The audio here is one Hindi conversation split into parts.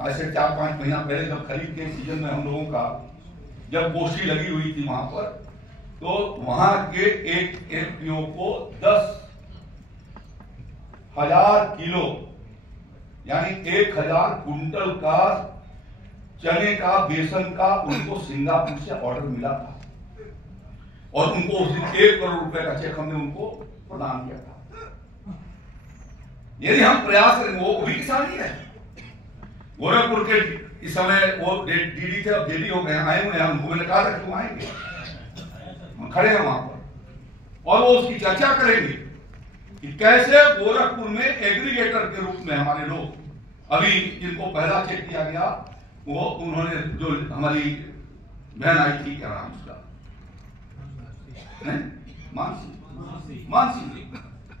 आज से 4-5 महीना पहले जब खरीफ के सीजन में हम लोगों का जब गोष्ठी लगी हुई थी वहां पर, तो वहां के एक एफपीओ को 10,000 किलो यानी 1,000 कुंटल का चने का बेसन का उनको सिंगापुर से ऑर्डर मिला था और उनको उस दिन 1 करोड़ रुपए का चेक हमने उनको प्रदान किया था। यदि हम प्रयास करें, वो भी किसान ही है। गोरखपुर के इस समय वो डीडी थे, अब जेडी हो गए, आए हुए हैं, उनको मैंने कहा था कि तुम आएंगे, हम खड़े हैं वहां पर और वो उसकी चर्चा करेंगे कि कैसे गोरखपुर में एग्रीगेटर के रूप में हमारे लोग, अभी जिनको पहला चेक किया गया, वो उन्होंने जो हमारी बहन आई थी, क्या नाम उसका, मानसी,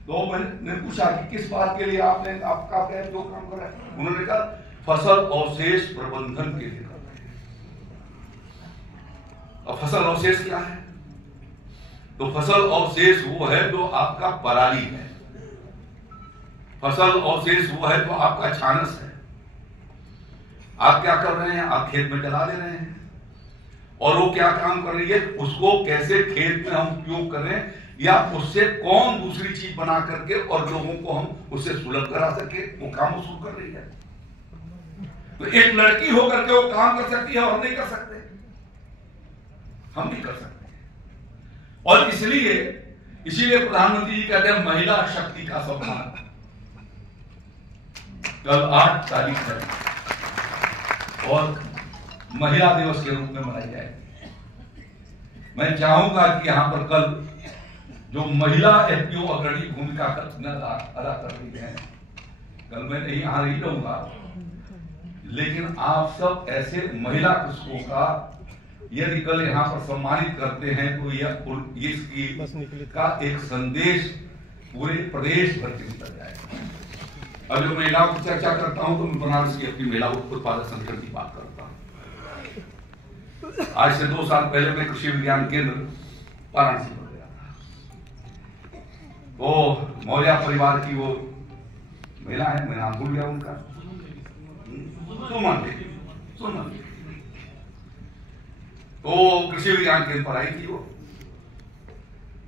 तो मैंने पूछा कि किस बात के लिए आपने आपका जो काम कर रहा है, उन्होंने कहा फसल अवशेष प्रबंधन के लिए कर रहे हैं। अब फसल अवशेष क्या है? तो फसल अवशेष वो है जो आपका पराली है, फसल अवशेष वो है जो आपका छानस है। आप क्या कर रहे हैं? आप खेत में जला दे रहे हैं और वो क्या काम कर रही है, उसको कैसे खेत में हम उपयोग करें या उससे कौन दूसरी चीज बना करके और लोगों को हम उससे सुलभ करा सके, वो काम वो शुरू कर रही है। तो एक लड़की होकर के वो काम कर सकती है और हम नहीं कर सकते, हम नहीं कर सकते। और इसीलिए प्रधानमंत्री जी कहते हैं महिला शक्ति का सम्मान। कल 8 तारीख है और महिला दिवस के रूप में मनाई जाएगी। मैं चाहूंगा कि यहां पर कल जो महिला एफपीओ अग्रणी भूमिका अदा कर रही है, कल मैं नहीं यहां नहीं रहूंगा, लेकिन आप सब ऐसे महिला कृषकों का यदि कल यहाँ पर सम्मानित करते हैं तो इसकी का एक संदेश पूरे प्रदेश भर के निकल जाएगा। अब जो महिलाओं की चर्चा करता हूं तो मैं बनारस की अपनी महिला उत्पादक संगठन की बात करता हूं। आज से 2 साल पहले मैं कृषि विज्ञान केंद्र वाराणसी में गया था। वो मौर्य परिवार की वो महिला है, मैं नाम भूल गया उनका, सुमन देवी। तो कृषि विज्ञान केंद्र पर आई थी वो।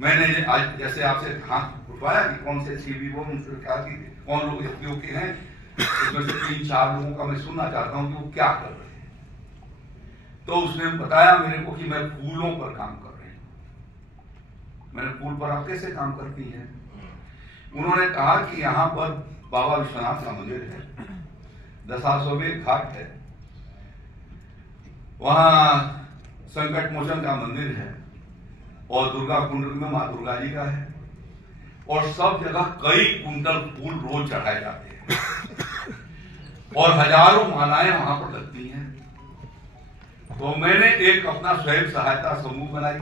मैंने आज जैसे आपसे हाथ उठवाया कि कौन से सीबीओ, उनसे कहा कि कौन लोग एफपीओ के हैं, उसमें से 3-4 लोगों का मैं सुनना चाहता हूं कि वो क्या कर रहे हैं। तो उसने बताया मेरे को कि मैं फूलों पर काम कर रही हूं। मैंने फूल पर आप कैसे काम करती हैं? उन्होंने कहा कि यहाँ पर बाबा विश्वनाथ का मंदिर है, दशाश्वमेध घाट है, वहां संकट मोचन का मंदिर है और दुर्गा कुंड में मां दुर्गा जी का है और सब जगह कई कुंटल फूल रोज चढ़ाए जाते हैं और हजारों मालाएं वहां पर लगती हैं। तो मैंने एक अपना स्वयं सहायता समूह बनाई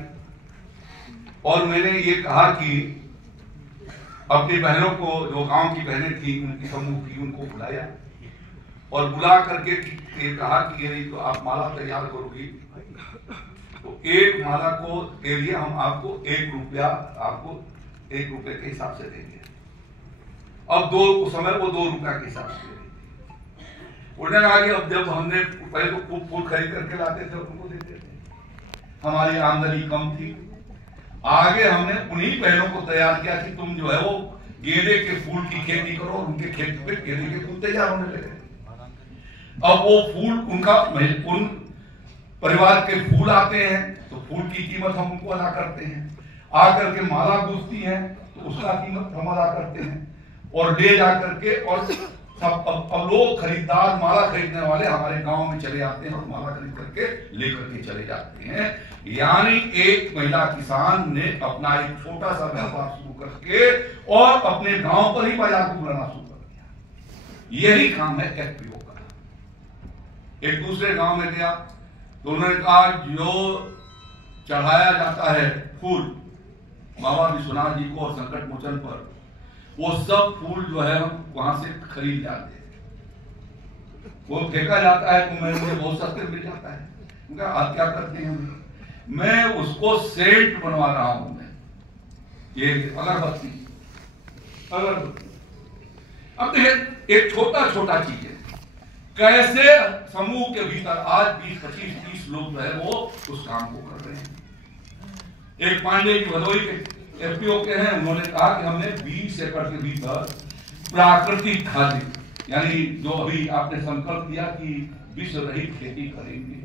और मैंने ये कहा कि अपनी बहनों को, जो गांव की बहनें थी उनकी समूह की, उनको बुलाया और बुला करके ये कहा कि यदि तो आप माला तैयार करोगी तो एक माला को के लिए हम आपको 1 रुपया के हिसाब से देंगे। अब उस समय वो 2 रुपया के हिसाब से उन्होंने कहा कि अब जब हमने पहले तो खूब फूल खरीद करके लाते थे और उनको देते थे, हमारी आमदनी कम थी। आगे हमने उन्हीं बहनों को तैयार किया कि तुम जो है वो गेंदे के फूल की खेती करो और उनके खेत पे गेंदे के फूल तैयार होने लगे। अब वो फूल उन परिवार के फूल आते हैं तो फूल की कीमत हम उनको अदा करते हैं, आकर के माला गूंजती है तो उसका कीमत हम अदा करते हैं और ले जाकर के और सब अब लोग खरीदार, माला खरीदने वाले हमारे गांव में चले आते हैं और माला खरीद करके लेकर के चले जाते हैं। यानी एक महिला किसान ने अपना एक छोटा सा व्यापार शुरू करके और अपने गांव पर ही बाजार को बुलाना शुरू कर दिया। यही काम है एफपीओ का। एक दूसरे गांव में गया तो उन्होंने कहा जो चढ़ाया जाता है फूल बाबा विश्वनाथ जी को और संकट मोचन पर, वो सब फूल जो है हम वहां से खरीद जाते हैं, वो फेंका जाता है तो मुझे बहुत सस्ते मिल जाता है। उनका आप क्या करते हैं? मैं उसको सेंट बनवा रहा हूं, मैं ये अगरबत्ती। अब देखिए एक छोटा छोटा चीज है, कैसे समूह के भीतर आज 20-25-30 लोग जो है वो उस काम को कर रहे हैं। एक पांडे की भदोई के एफपीओ के हैं, उन्होंने कहा कि हमने 20 एकड़ के भीतर प्राकृतिक खाद्य यानी जो अभी आपने संकल्प दिया कि विष रहित खेती करेंगे,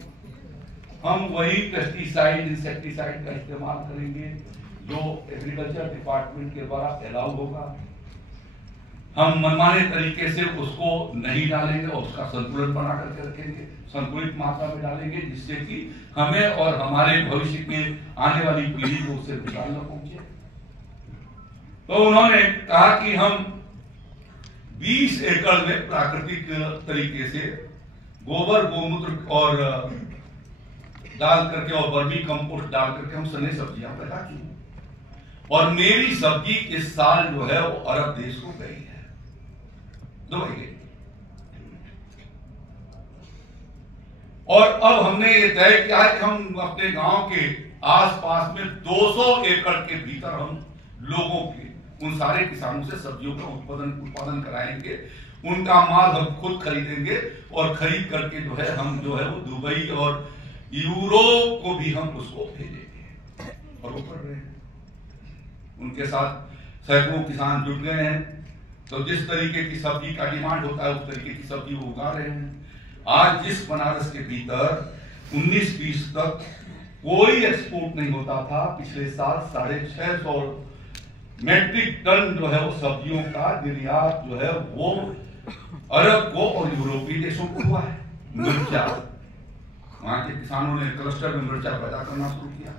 हम वही पेस्टिसाइड इंसेक्टिसाइड का इस्तेमाल करेंगे जो एग्रीकल्चर डिपार्टमेंट के द्वारा अलाउ होगा। हम मनमाने तरीके से उसको नहीं डालेंगे और उसका संतुलन बना करके रखेंगे, संतुलित मात्रा में डालेंगे, जिससे कि हमें और हमारे भविष्य में आने वाली पीढ़ी को उससे नुकसान न पहुंचे। तो उन्होंने कहा कि हम 20 एकड़ में प्राकृतिक तरीके से गोबर गोमूत्र और डाल करके और वर्मी कंपोस्ट डाल करके हम सने सब्जियां पैदा की, और मेरी सब्जी इस साल जो है वो अरब देश को गई है, दुबई गई। और अब हमने ये तय किया है कि हम अपने गांव के आसपास में 200 एकड़ के भीतर हम लोगों के उन सारे किसानों से सब्जियों का उत्पादन कराएंगे, उनका माल हम खुद खरीदेंगे और खरीद करके जो है हम जो है वो दुबई और यूरोप को भी हम उसको भेजेंगे, और वो कर रहे हैं। उनके साथ सैकड़ों किसान जुट गए हैं, तो जिस तरीके की सब्जी का डिमांड होता है उस तरीके की सब्जी वो उगा रहे हैं। आज जिस बनारस के भीतर 19-20 तक कोई एक्सपोर्ट नहीं होता था, पिछले साल 650 मेट्रिक टन जो है वो सब्जियों का निर्यात जो है वो अरब को और यूरोपीय देशों को हुआ है। मिर्चा, वहां के किसानों ने क्लस्टर में मिर्चा पैदा करना शुरू किया।